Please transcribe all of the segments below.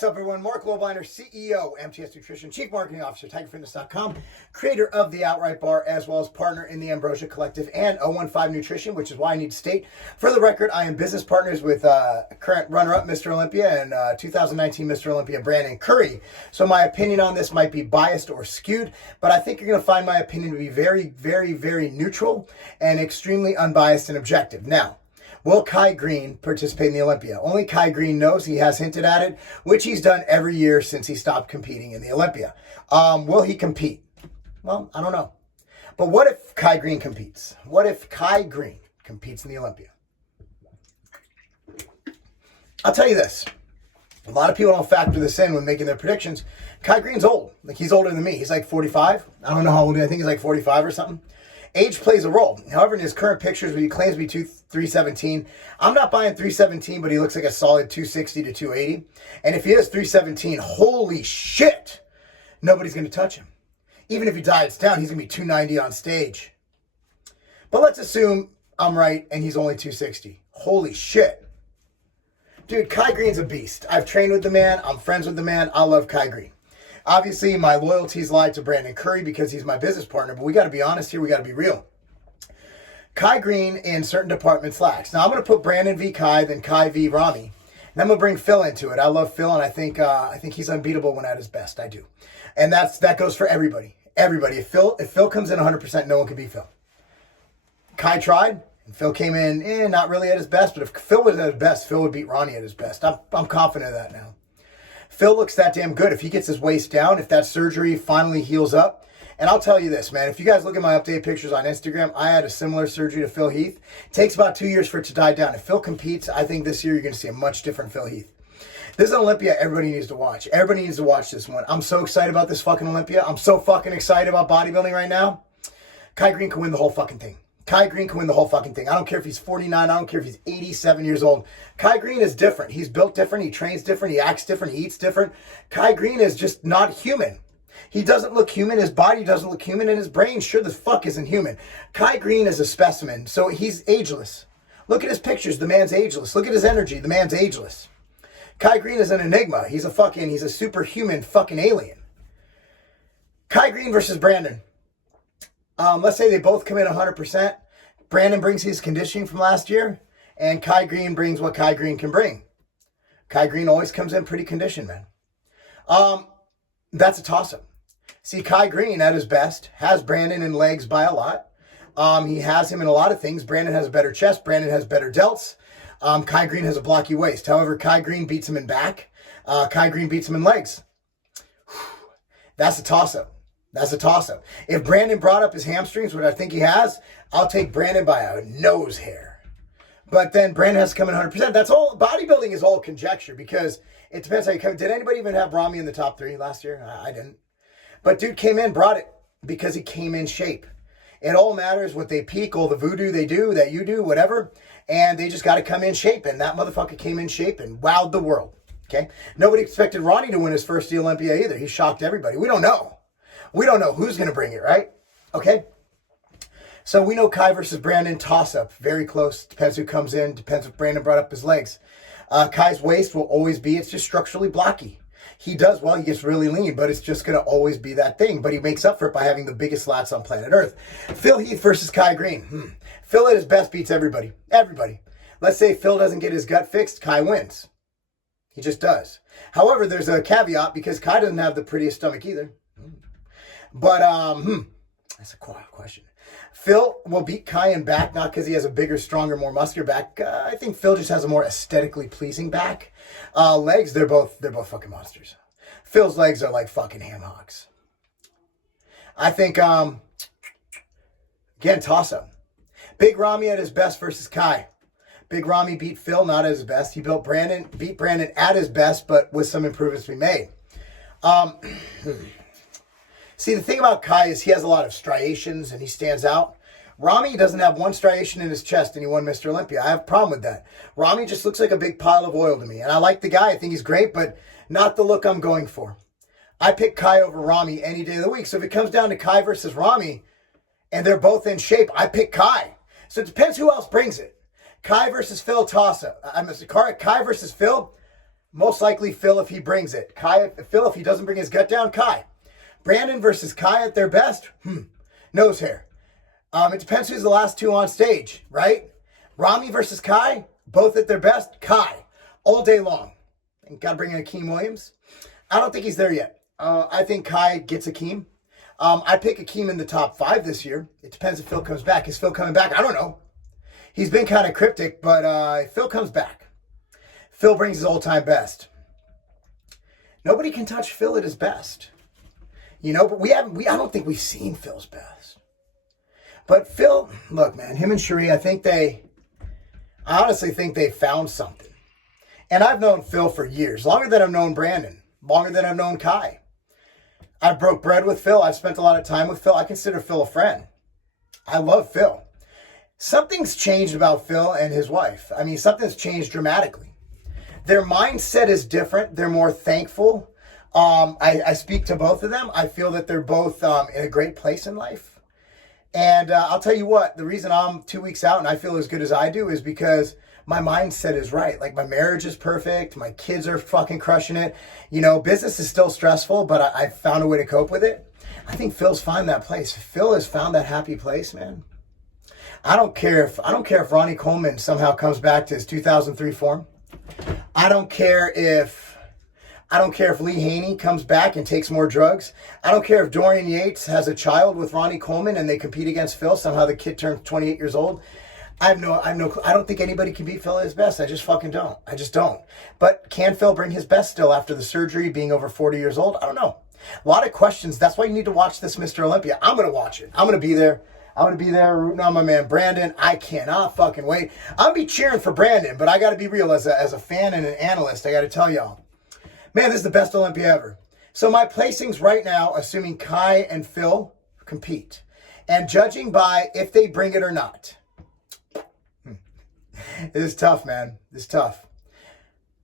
What's up, everyone? Marc Lobliner, CEO, MTS Nutrition, Chief Marketing Officer, TigerFitness.com, creator of the Outright Bar, as well as partner in the Ambrosia Collective and 015 Nutrition, which is why I need to state, for the record, I am business partners with current runner-up Mr. Olympia and 2019 Mr. Olympia Brandon Curry. So my opinion on this might be biased or skewed, but I think you're going to find my opinion to be very, very, very neutral and extremely unbiased and objective. Now, will Kai Greene participate in the Olympia? Only Kai Greene knows. He has hinted at it, which he's done every year since he stopped competing in the Olympia. Will he compete? Well, I don't know. But what if Kai Greene competes? What if Kai Greene competes in the Olympia? I'll tell you this. A lot of people don't factor this in when making their predictions. Kai Greene's old. Like, he's older than me. He's like 45. I don't know how old he is. I think he's like 45 or something. Age plays a role. However, in his current pictures where he claims to be 317, I'm not buying 317, but he looks like a solid 260 to 280. And if he is 317, holy shit, nobody's going to touch him. Even if he diets down, he's going to be 290 on stage. But let's assume I'm right and he's only 260. Holy shit. Dude, Kai Greene's a beast. I've trained with the man. I'm friends with the man. I love Kai Greene. Obviously, my loyalties lie to Brandon Curry because he's my business partner, but we got to be honest here. We got to be real. Kai Greene in certain departments lacks. Now, I'm going to put Brandon v. Kai, then Kai v. Rami, and I'm going to bring Phil into it. I love Phil, and I think he's unbeatable when at his best. I do. And that goes for everybody. Everybody. If Phil comes in 100%, no one can beat Phil. Kai tried, and Phil came in not really at his best, but if Phil was at his best, Phil would beat Ronnie at his best. I'm confident of that now. Phil looks that damn good. If he gets his waist down, if that surgery finally heals up. And I'll tell you this, man. If you guys look at my update pictures on Instagram, I had a similar surgery to Phil Heath. It takes about 2 years for it to die down. If Phil competes, I think this year you're going to see a much different Phil Heath. This is an Olympia everybody needs to watch. Everybody needs to watch this one. I'm so excited about this fucking Olympia. I'm so fucking excited about bodybuilding right now. Kai Greene can win the whole fucking thing. Kai Greene can win the whole fucking thing. I don't care if he's 49. I don't care if he's 87 years old. Kai Greene is different. He's built different. He trains different. He acts different. He eats different. Kai Greene is just not human. He doesn't look human. His body doesn't look human. And his brain sure the fuck isn't human. Kai Greene is a specimen. So he's ageless. Look at his pictures. The man's ageless. Look at his energy. The man's ageless. Kai Greene is an enigma. He's a superhuman fucking alien. Kai Greene versus Brandon. Let's say they both come in 100%. Brandon brings his conditioning from last year, and Kai Greene brings what Kai Greene can bring. Kai Greene always comes in pretty conditioned, man. That's a toss-up. See, Kai Greene at his best has Brandon in legs by a lot. He has him in a lot of things. Brandon has a better chest. Brandon has better delts. Kai Greene has a blocky waist. However, Kai Greene beats him in back. Kai Greene beats him in legs. That's a toss-up. That's a toss-up. If Brandon brought up his hamstrings, which I think he has, I'll take Brandon by a nose hair. But then Brandon has to come in 100%. That's all. Bodybuilding is all conjecture because it depends how you come. Did anybody even have Rami in the top 3 last year? I didn't. But dude came in, brought it because he came in shape. It all matters what they peak, all the voodoo they do, that you do, whatever. And they just got to come in shape. And that motherfucker came in shape and wowed the world. Okay? Nobody expected Ronnie to win his first Olympia either. He shocked everybody. We don't know. We don't know who's going to bring it, right? Okay? So we know Kai versus Brandon, toss-up. Very close. Depends who comes in. Depends if Brandon brought up his legs. Kai's waist will always be, it's just structurally blocky. He does well. He gets really lean, but it's just going to always be that thing. But he makes up for it by having the biggest lats on planet Earth. Phil Heath versus Kai Greene. Phil at his best beats everybody. Everybody. Let's say Phil doesn't get his gut fixed. Kai wins. He just does. However, there's a caveat because Kai doesn't have the prettiest stomach either. But, that's a question. Phil will beat Kai in back, not because he has a bigger, stronger, more muscular back. I think Phil just has a more aesthetically pleasing back. Legs, they're both fucking monsters. Phil's legs are like fucking ham hocks. I think, again, toss-up. Big Rami at his best versus Kai. Big Rami beat Phil, not at his best. He beat Brandon at his best, but with some improvements we made. See, the thing about Kai is he has a lot of striations and he stands out. Rami doesn't have one striation in his chest and he won Mr. Olympia. I have a problem with that. Rami just looks like a big pile of oil to me. And I like the guy. I think he's great, but not the look I'm going for. I pick Kai over Rami any day of the week. So if it comes down to Kai versus Rami and they're both in shape, I pick Kai. So it depends who else brings it. Kai versus Phil, toss-up. Kai versus Phil, Most likely Phil if he brings it. Phil if he doesn't bring his gut down, Kai. Brandon versus Kai at their best? Nose hair. It depends who's the last two on stage, right? Rami versus Kai, both at their best, Kai. All day long. And got to bring in Akeem Williams. I don't think he's there yet. I think Kai gets Akeem. I pick Akeem in the top 5 this year. It depends if Phil comes back. Is Phil coming back? I don't know. He's been kind of cryptic, but if Phil comes back, Phil brings his all-time best. Nobody can touch Phil at his best. You know, but I don't think we've seen Phil's best. But Phil, look, man, him and Cherie, I honestly think they found something. And I've known Phil for years, longer than I've known Brandon, longer than I've known Kai. I broke bread with Phil. I've spent a lot of time with Phil. I consider Phil a friend. I love Phil. Something's changed about Phil and his wife. I mean, something's changed dramatically. Their mindset is different. They're more thankful. I speak to both of them. I feel that they're both in a great place in life. And I'll tell you what, the reason I'm 2 weeks out and I feel as good as I do is because my mindset is right. Like, my marriage is perfect. My kids are fucking crushing it. You know, business is still stressful, but I've found a way to cope with it. I think Phil's found that place. Phil has found that happy place, man. I don't care if Ronnie Coleman somehow comes back to his 2003 form. I don't care if Lee Haney comes back and takes more drugs. I don't care if Dorian Yates has a child with Ronnie Coleman and they compete against Phil. Somehow the kid turns 28 years old. I don't think anybody can beat Phil at his best. I just fucking don't. I just don't. But can Phil bring his best still after the surgery, being over 40 years old? I don't know. A lot of questions. That's why you need to watch this Mr. Olympia. I'm going to watch it. I'm going to be there. I'm going to be there rooting on my man Brandon. I cannot fucking wait. I'll be cheering for Brandon, but I got to be real as a fan and an analyst. I got to tell y'all. Man, this is the best Olympia ever. So my placings right now, assuming Kai and Phil compete, and judging by if they bring it or not. It is tough, man. It's tough.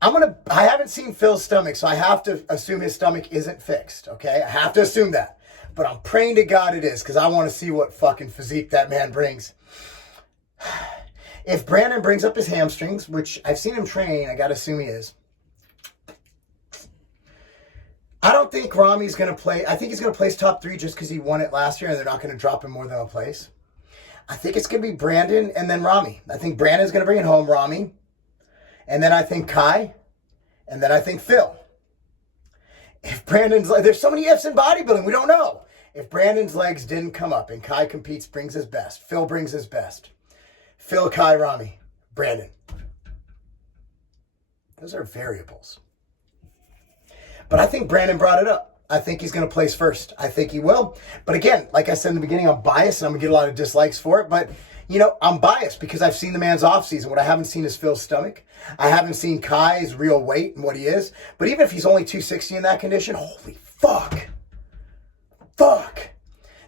I haven't seen Phil's stomach, so I have to assume his stomach isn't fixed, okay? I have to assume that. But I'm praying to God it is, because I want to see what fucking physique that man brings. If Brandon brings up his hamstrings, which I've seen him train, I got to assume he is. I don't think Rami's going to play. I think he's going to place top 3 just because he won it last year and they're not going to drop him more than a place. I think it's going to be Brandon and then Rami. I think Brandon's going to bring it home, Rami. And then I think Kai. And then I think Phil. If Brandon's like, there's so many ifs in bodybuilding, we don't know. If Brandon's legs didn't come up and Kai competes, brings his best. Phil brings his best. Phil, Kai, Rami, Brandon. Those are variables. But I think Brandon brought it up. I think he's going to place first. I think he will. But again, like I said in the beginning, I'm biased and I'm going to get a lot of dislikes for it. But, you know, I'm biased because I've seen the man's offseason. What I haven't seen is Phil's stomach. I haven't seen Kai's real weight and what he is. But even if he's only 260 in that condition, holy fuck. Fuck.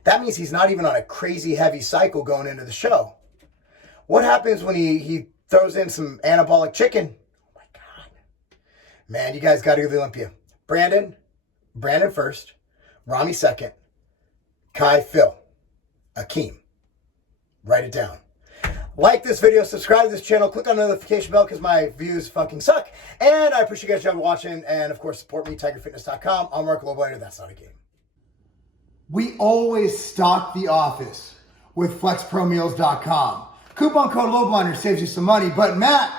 That means he's not even on a crazy heavy cycle going into the show. What happens when he throws in some anabolic chicken? Oh my God. Man, you guys got to go to the Olympia. Brandon first, Rami second, Kai, Phil, Akeem. Write it down. Like this video, subscribe to this channel, click on the notification bell because my views fucking suck. And I appreciate you guys watching. And of course, support me, tigerfitness.com. I'm Marc Lobliner. That's not a game. We always stock the office with flexpromeals.com. Coupon code Lobliner saves you some money. But Matt,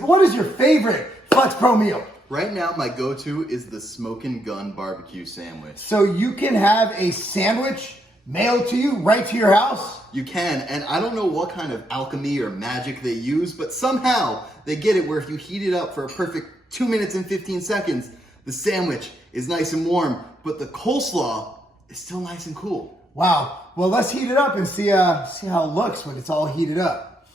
what is your favorite Flex Pro meal? Right now, my go-to is the Smokin' Gun barbecue sandwich. So you can have a sandwich mailed to you right to your house? You can, and I don't know what kind of alchemy or magic they use, but somehow they get it where if you heat it up for a perfect 2 minutes and 15 seconds, the sandwich is nice and warm, but the coleslaw is still nice and cool. Wow. Well, let's heat it up and see how it looks when it's all heated up.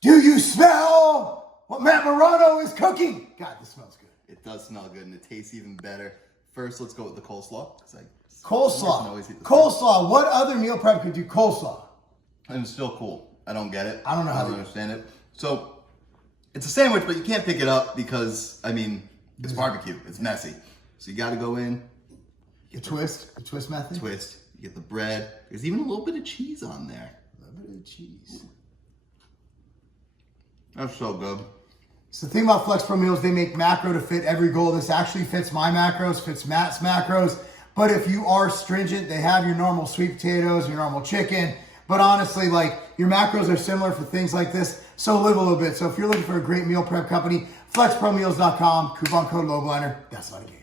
Do you smell what Matt Morano is cooking? God, this smells good. It does smell good, and it tastes even better. First, let's go with the coleslaw. Coleslaw. What other meal prep could do coleslaw? And it's still cool. I don't get it. I don't know how to understand it. So, it's a sandwich, but you can't pick it up because, I mean, it's barbecue. It's messy. So you got to go in. The twist method? Twist. You get the bread. There's even a little bit of cheese on there. A little bit of cheese. That's so good. So the thing about Flex Pro meals, they make macro to fit every goal. This actually fits my macros, fits Matt's macros. But if you are stringent, they have your normal sweet potatoes, your normal chicken. But honestly, like, your macros are similar for things like this. So live a little bit. So if you're looking for a great meal prep company, flexpromeals.com, coupon code Lobliner. That's not a game.